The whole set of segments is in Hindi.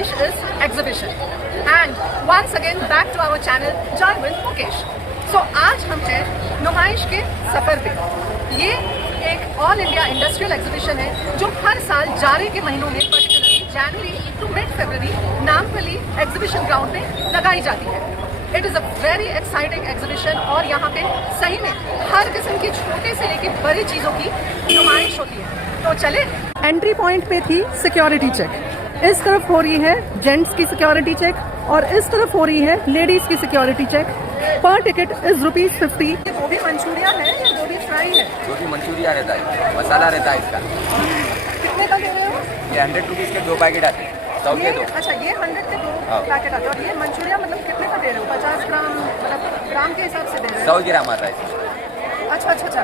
नुमाइश is exhibition and once again back to our channel Joy with Mukesh. So आज हम हैं नुमाइश के सफर पे। ये एक ऑल इंडिया इंडस्ट्रियल एग्जीबिशन है जो हर साल जाड़े के महीनों में particularly January to mid February Nampally exhibition ground में लगाई जाती है। It is a very exciting exhibition और यहाँ पे सही में हर किस्म की छोटे से लेकर बड़ी चीज़ों की नुमाइश होती है। तो चले। एंट्री पॉइंट पे थी सिक्योरिटी चेक, इस तरफ हो रही है जेंट्स की सिक्योरिटी चेक और इस तरफ हो रही है लेडीज की सिक्योरिटी चेक। पर टिकट इज ₹50। ये गोभी मंचूरिया है या गोभी फ्राई है? गोभी मंचूरिया रहता है, मसाला रहता है इसका। कितने का दे रहे हो? ये 100 रुपीज़ के 2 पैकेट आते हैं, 100 के 2। अच्छा, ये 100 के 2 पैकेट आते हैं। और ये मंचूरिया मतलब कितने का दे रहे हो? 50 ग्राम, मतलब ग्राम के हिसाब से दे रहे हो? 100 ग्राम आता है इसमें। अच्छा,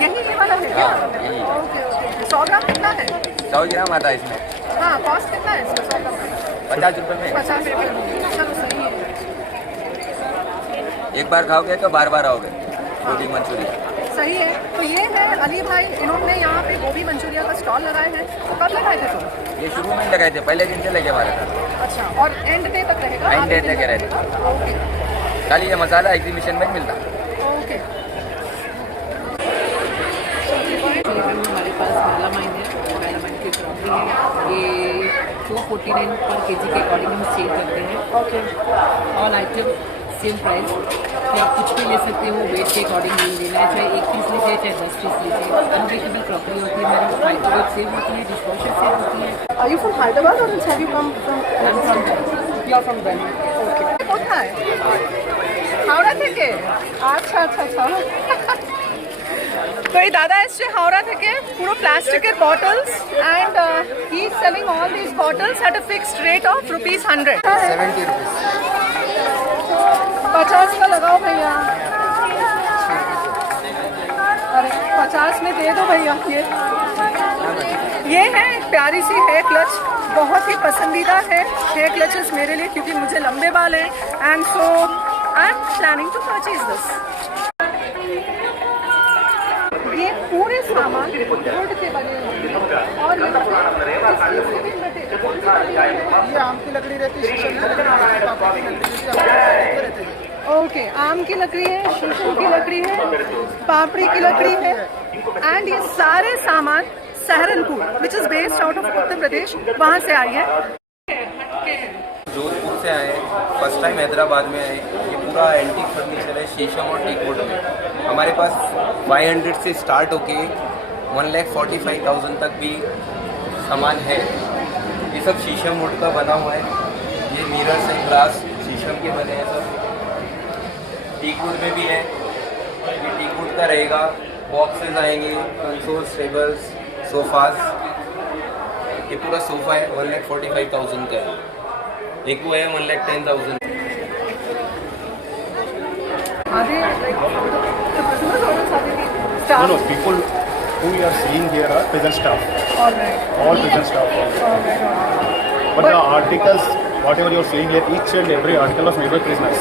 यही ये वाला है क्या? यही। ओके। 100 ग्राम कितना है? 100 ग्राम आता है इसमें। हाँ, कॉस्ट कितना है इसका? 100 ग्राम 50 रुपये में। 50 रुपये। चलो सही है। एक बार खाओगे तो बार बार आओगे। गोभी मंचूरिया सही है। तो ये है अली भाई, इन्होंने यहाँ पे गोभी मंचूरिया का स्टॉल लगाए हैं। कब लगाए थे तुम? ये शुरू में ही लगाए थे, पहले दिन से लेके हमारे साथ। अच्छा, और एंड डे तक रहेगा? एंड डे तक रहेगा। ओके। खाली ये मसाला एग्जीबिशन में मिलता है। ओके। हमारे पास मेलामाइन है, मेलामाइन की क्रॉकरी है। ये 249 पर केजी के अकॉर्डिंग हम सेल करते हैं। Okay. All item same price, कि आप कुछ भी ले सकते हो, वेट के अकॉर्डिंग लेना है, चाहे 1 पीस लीजिए चाहे 10 पीस लीजिए। अनब्रेकेबल क्रॉकरी होती है, हमारी माइक्रोवेव सेव होती है, डिश वॉशर सेव होती है। Are you from Hyderabad or have you come from? I'm from You are from Delhi. Okay. কোথায়? হাওড়া থেকে? আচ্ছা। তো এই দাদা এসছে হাওড়া থেকে, পুরো প্লাস্টিকের bottles and he is selling all this bottles at a fixed rate of ₹100। 70 rupees. 50 का लगाओ भैया। अरे 50 में दे दो भैया। ये है एक प्यारी सी हेयर क्लच, बहुत ही पसंदीदा है हेयर क्लचेस मेरे लिए, क्योंकि मुझे लंबे बाल हैं and so I am planning to purchase this. ये पूरे सामान वुड के बने हुए हैं और ये आम की लकड़ी रहती है, शीशम की लकड़ी रहती है। ओके, आम की लकड़ी है, शीशम की लकड़ी है, पापड़ी की लकड़ी है एंड ये सारे सामान Saharanpur which is based out of Uttar Pradesh, वहाँ से आई है। जोधपुर से आए, फर्स्ट टाइम हैदराबाद में आए। ये पूरा एंटीक फर्नीचर है, शीशम और टीक वुड में। हमारे पास 500 से स्टार्ट होके 1,45,000 तक भी सामान है। ये सब शीशम वुड का बना हुआ है। ये मिरर्स हैं, ग्लास शीशम के बने हैं सब। टीक वुड में भी है, ये टीक वुड का रहेगा। बॉक्सेस आएंगे, कंसोल्स, टेबल्स, सोफाज। ये पूरा सोफा है 1,45,000 का है। एक वो है 1,10,000। No, people who you are seeing here are present staff. All present staff. But the articles, whatever you are seeing here, each and every article was made by prisoners.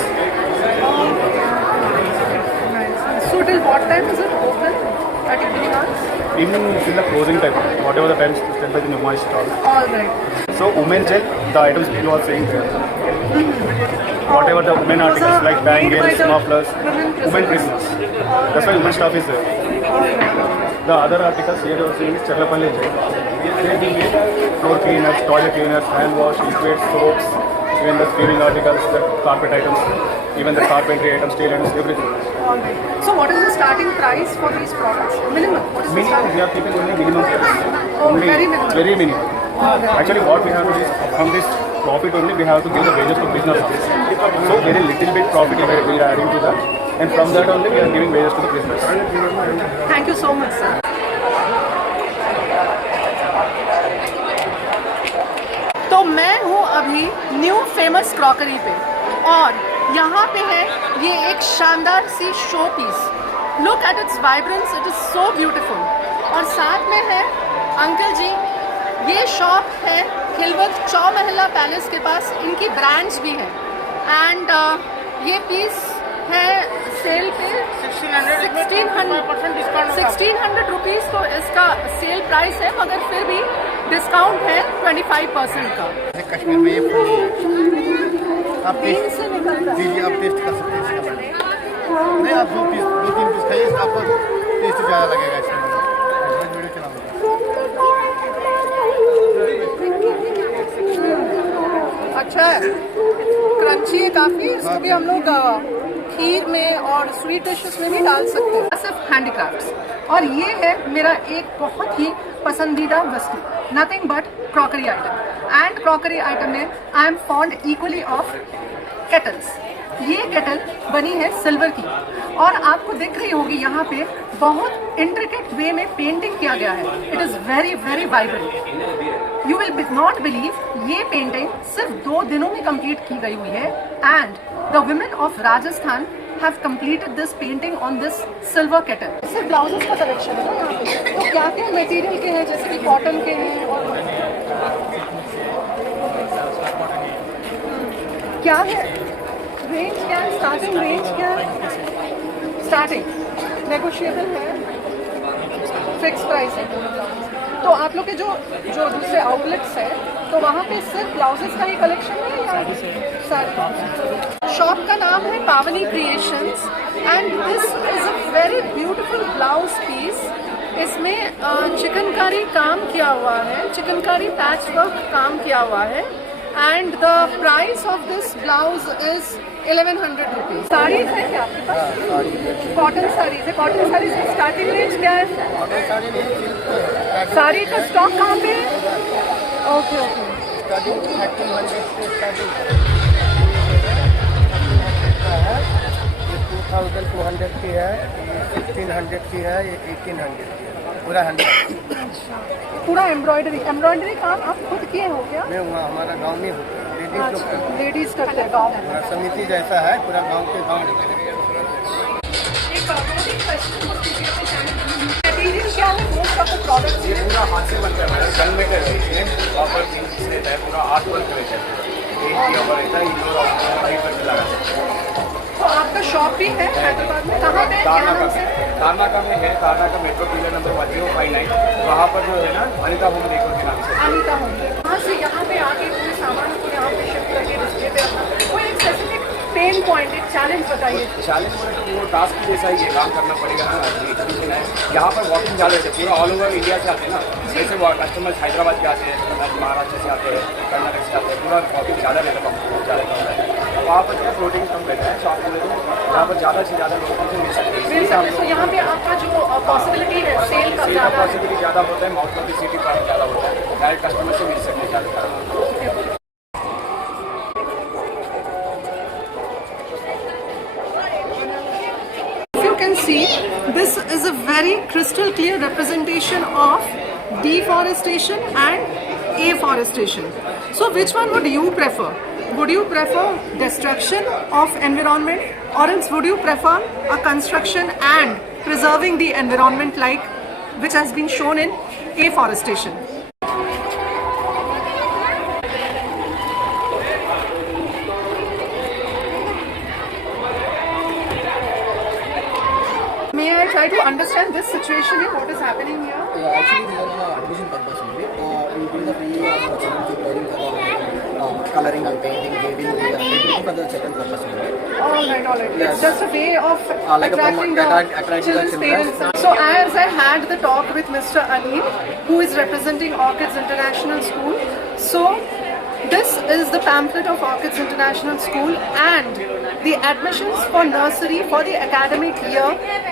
So till what time is it open at evening hours? Evening is in the closing time, whatever the time spent by the नुमाइश stall. All right. So women check the items you are seeing here. Whatever the women articles like bangles, mufflers, women prisoners. That's why women staff is there. The other articles here you are seeing is Chaklapalli. They will be floor cleaners, toilet cleaners, hand wash, liquid, soaps, even the steering articles, the carpet items, even the carpentry items, steel items, everything. All right. So what is the starting price for these products? Minimum. What is the Minimum, starting? we are keeping only minimum price. Oh, Only very minimum. Very minimum. Actually, what we have to do is, from this profit only, we have to give the wages to prisoners. So very little bit profit we are adding to that, and from that only we are giving wages to the prisoners. Thank you so much, sir. तो मैं हूँ अभी न्यू फेमस क्रॉकरी पे और यहाँ पे है ये एक शानदार सी showpiece. Look at its vibrance, it is so beautiful. और साथ में है अंकल जी। ये शॉप है खिलवत चौमहला पैलेस के पास, इनकी ब्रांच भी है एंड ये पीस है सेल पे 1600 रुपीज़ तो इसका सेल प्राइस है, मगर फिर भी डिस्काउंट है 25% का। कश्मीर में ये फूल है। आप बीन टेस्ट से निकलता है। जी आप टेस्ट कर सकते हैं इसका। नहीं आप 2 3 पीस खाइए, आपको टेस्ट ज़्यादा लगेगा इसमें। वीडियो चला अच्छा है, क्रंची है काफ़ी। इसको भी हम लोग खीर में और स्वीट डिशेस में भी डाल सकते हैं। सिर्फ हैंडीक्राफ्ट्स। और ये है मेरा एक बहुत ही पसंदीदा वस्तु, nothing but crockery item. And crockery item में I am fond equally of kettles. ये केटल बनी है सिल्वर की, और आपको दिख रही होगी यहाँ पे बहुत इंट्रिकेट वे में पेंटिंग किया गया है। It is very very vibrant. You will not believe, ये पेंटिंग सिर्फ 2 दिनों में कंप्लीट की गई हुई है। And the women of Rajasthan have completed this painting on this silver kettle. सिर्फ ब्लाउजेस का कलेक्शन है ना यहाँ पे। तो क्या क्या मटेरियल के हैं, जैसे कि कॉटन के हैं, और क्या है रेंज, क्या है स्टार्टिंग रेंज, क्या है स्टार्टिंग नेगोशिएबल है, फिक्स प्राइस है। तो आप लोग के जो दूसरे आउटलेट्स हैं, तो वहाँ पे सिर्फ ब्लाउजेस का ही कलेक्शन है या सारे? शॉप का नाम है Pavani creations and this is a very beautiful blouse piece. इसमें चिकनकारी काम किया हुआ है, चिकनकारी पैच वर्क काम किया हुआ है। And the price of this blouse is 1100 rupees. Saris है क्या आपके पास? कॉटन साड़ीज है। कॉटन साड़ीज की स्टार्टिंग रेंज क्या है? साड़ी का स्टॉक कहाँ पे है? Okay okay. 2200 की है, 1600 की है, ये 1800 की है, पूरा 100। पूरा एम्ब्रॉयडरी काम आप खुद किए हो क्या? मैं वहाँ हमारा गांव में होता है, लेडीज करते हैं गाँव में। समिति जैसा है, पूरा गांव के गांव। मटेरियल क्या है मोस्ट ऑफ द प्रोडक्ट्स? ये पूरा हाथ से बनता है मैडम, सन मेकर है इसमें, प्रॉपर थिंग्स रहता है, पूरा आर्ट वर्क रहता है, एक ऊपर रहता है, इंडोर आउटडोर कहीं पर लगा है। तो आपका शॉप भी है हैदराबाद में, कहाँ पे? तारनाका में है, तारनाका मेट्रो पिलर नंबर 1059, वहाँ पर जो है ना अनिता होम डेकोर के नाम से। अनिता होम। वहाँ से यहाँ पे आके पूरे सामान को यहाँ पे शिफ्ट करके डिस्प्ले पे रखना, कोई एक स्पेसिफिक पेन पॉइंट, एक चैलेंज बताइए। चैलेंज में तो वो टास्क जैसा ही है, काम करना पड़ेगा ना। यहाँ पर वॉकिंग ज़्यादा रहते हैं, पूरा ऑल ओवर इंडिया से आते हैं ना, जैसे वो कस्टमर्स हैदराबाद के आते हैं, महाराष्ट्र से आते हैं, कर्नाटक से आते हैं, पूरा वॉकिंग ज़्यादा रहता है, बहुत ज़्यादा रहता है। वहाँ पर क्या फ्लोटिंग कम रहता है, शॉप में तो यहाँ पर ज़्यादा से ज़्यादा लोगों से मिल सकते हैं। तो यहाँ पे आपका जो पॉसिबिलिटी है सेल का सेल का पॉसिबिलिटी ज़्यादा होता है, माउथ पब्लिसिटी का ज़्यादा होता है, डायरेक्ट कस्टमर से मिल सकते हैं ज़्यादा। See, this is a very crystal clear representation of deforestation and afforestation. So which one would you prefer? Would you prefer destruction of environment, or else would you prefer a construction and preserving the environment like which has been shown in afforestation? May I try to understand this situation here? What is happening here? Actually, we are admission purpose only. We do the free children coding coloring and painting, giving everything for the children purpose only. All right. Yes. It's just a way of Like a attracting attracting the children's children. parents. So as I had the talk with Mr. Anil, who is representing Orchids International School, so this is the pamphlet of Orchids International School, and the admissions for nursery for the academic year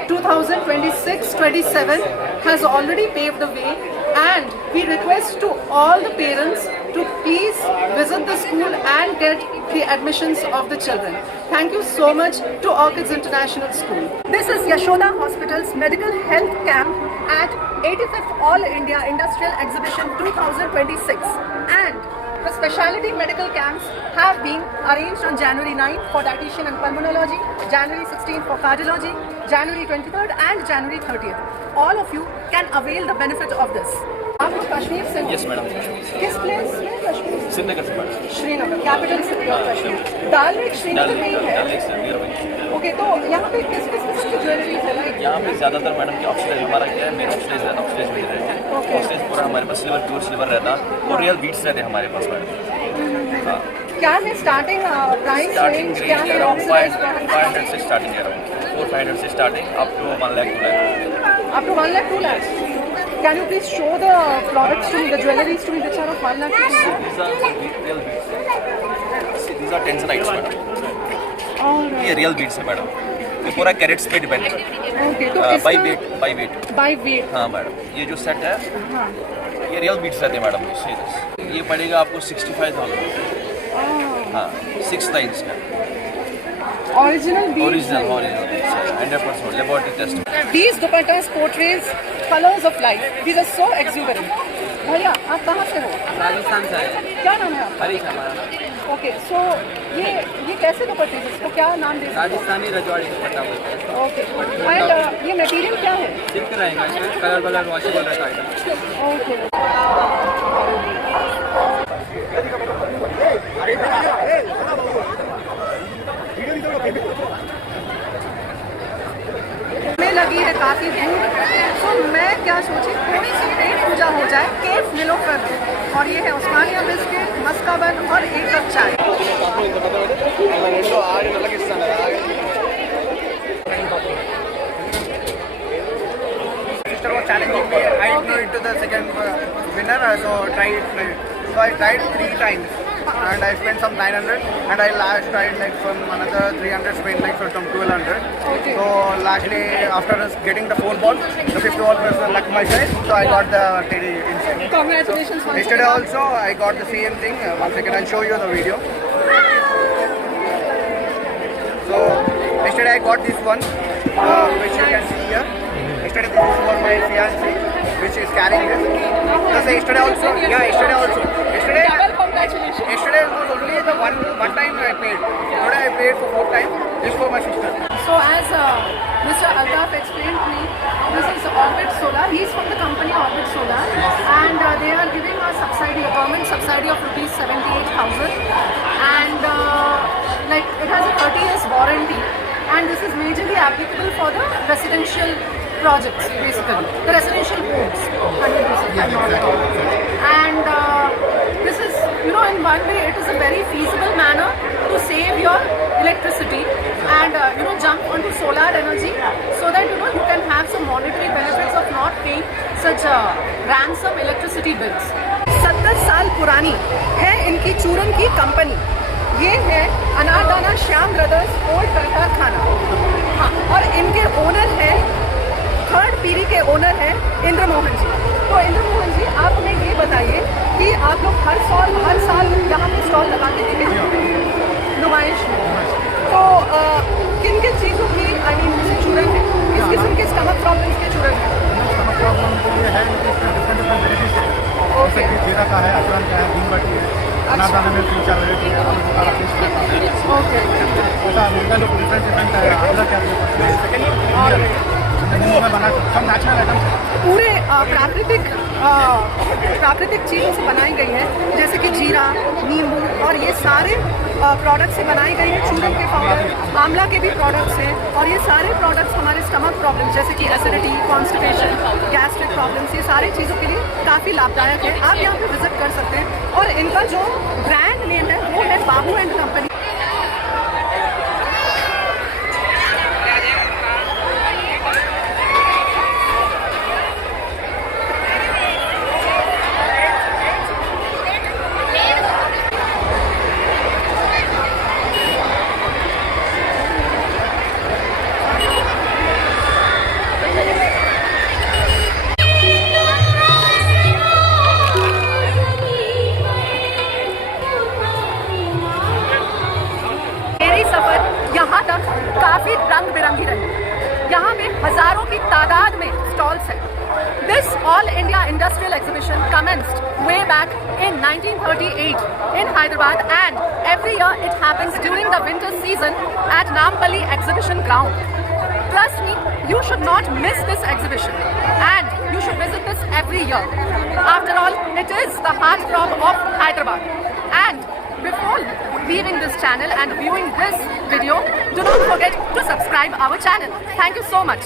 2026-27 has already paved the way, and we request to all the parents to please visit the school and get the admissions of the children. Thank you so much to Orchids International School. This is Yashoda Hospital's Medical Health Camp at 85th All India Industrial Exhibition 2026, and the specialty medical camps have been arranged on January 9th for dietitian and pulmonology, January 16th for cardiology, January 23rd and January 30th. All of you can avail the benefit of this. आप लोग कश्मीर से हो? Yes madam. किस प्लेस में कश्मीर? श्रीनगर से madam. Srinagar, capital city of Kashmir. Dal lake Srinagar में ही है। डल लेक से नियर बाई। ओके, तो यहाँ पे किस किस किस्म की ज्वेलरी है? लाइक यहाँ पे ज़्यादातर मैडम की ऑक्सीडाइज हमारा क्या है, मेन ऑक्सीडाइज रहता है, ऑक्सीडाइज में रहते हैं। Okay. ऑक्सीडाइज पूरा हमारे पास सिल्वर, प्योर सिल्वर रहता है और रियल बीट्स रहते हैं हमारे पास मैडम। हाँ, क्या है स्टार्टिंग प्राइस स्टार्टिंग रेंज क्या रेंज है? अराउंड ऑक्सीडाइज्ड 500 से स्टार्टिंग है, अराउंड 400-500 से starting up to 1 lakh 2 lakh. up to 1 lakh, 2 lakhs. Can you please show the products to me, the jewelries to me which are of 1 lakh? These are real beads. See, these are tensionite madam. ये रियल बीट्स है मैडम। ये पूरा कैरेट्स पे डिपेंड करता है। ओके, तो बाई इसका weight, by weight. By weight. हाँ मैडम, ये जो सेट है हाँ, ये रियल बीट्स रहते हैं मैडम। ये पड़ेगा आपको 65,000। हाँ, 6 लाइन्स का original beats. Original 100% laboratory test. These dupattas portrays colors of life. These are so exuberant. भैया, आप कहाँ से हो? राजस्थान से आए। क्या नाम है आपका? हरीश हमारा ओके, सो ये कैसे दुपट्टे हैं? इसको क्या नाम दे सकते राजस्थानी रजवाड़ी दुपट्टा बोलते हैं। हैं? ओके, एंड ये मटेरियल क्या है? सिल्क रहेगा इसमें, कलर वलर वॉशेबल रहता है। ओके, में लगी है काफी भूख, तो मैं क्या सोची थोड़ी सी पेट पूजा हो जाए केफ नीलोफर में। और ये है उस्मानिया बिस्किट, मस्काबन और एक कप चाय। Sister was challenging me. I didn't know into the second winner, so I tried 3 times, and I spent some 900, and I last tried like from another 300, spent like from 1200. Okay. So lastly, after getting the 4 ball, the 5th ball was luck my side, so I got the Teddy inside. Congratulations once Yesterday again. also I got the same thing. One second, I'll show you the video. So yesterday I got this one, which you can see here. Yesterday this is for my fiancé, which is carrying this. Plus yesterday also, yesterday Double congratulations. yesterday was only the one time I paid. Today I paid for 4 times. This for my sister. So as Mr. Altaf explained to me, this is Orbit Solar. He is from the company Orbit Solar, and they are giving a subsidy, a government subsidy of rupees 78,000, and like it has a 30 years warranty, and this is majorly applicable for the residential projects, basically the residential homes, 100%. And this is, you know, in one way it is a very feasible manner to save your electricity and jump onto solar energy, so that you can have some monetary benefits of not paying such ransom electricity bills. 70 साल पुरानी है इनकी चूरन की कंपनी। ये है अनारदाना श्याम ब्रदर्स ओल्ड कलकार खाना। हाँ, और इनके ओनर है, 3rd पीढ़ी के ओनर है इंद्र मोहन जी। तो इंद्र मोहन जी, आप हमें ये बताइए कि आप लोग हर साल यहाँ पे स्टॉल लगाते हैं क्या नुमाइश में? तो किन किन चीज़ों की जैसे चूरन है, किस किस्म के स्टमक प्रॉब्लम्स के चूरन है? स्टमक प्रॉब्लम के लिए है, डिफरेंट वेराइटीज है। ओके, जीरा का है, अजवाइन का है, भीमबटी है, अनारदाना में 3-4 वेराइटी है। ओके, ऐसा अमेरिका लोग डिफरेंट है, अदरक है, नींबू में बना सब नेचुरल आइटम्स है। पूरे प्राकृतिक चीज़ों से बनाई गई है, जैसे कि जीरा, नींबू, और ये सारे प्रोडक्ट से बनाई गई है। चूरन के पाउडर, आंवला के भी प्रोडक्ट्स हैं, और ये सारे प्रोडक्ट्स हमारे स्टमक प्रॉब्लम जैसे कि एसिडिटी, कॉन्स्टिपेशन, गैस्ट्रिक प्रॉब्लम्स, ये सारी चीज़ों के लिए काफ़ी लाभदायक है। आप यहाँ पे विजिट कर सकते हैं। और इनका जो ब्रांड नेम है वो है बाबू एंड कंपनी। यहाँ तक काफी रंग बिरंगी रही। यहाँ में हजारों की तादाद में स्टॉल्स हैं। This All India Industrial Exhibition commenced way back in 1938 in Hyderabad, and every year it happens during the winter season at Nampally Exhibition Ground. Trust me, you should not miss this exhibition, and you should visit this every year. After all, it is the heartthrob of Hyderabad. And before leaving this channel and viewing this video, do not forget to subscribe our channel. Thank you so much.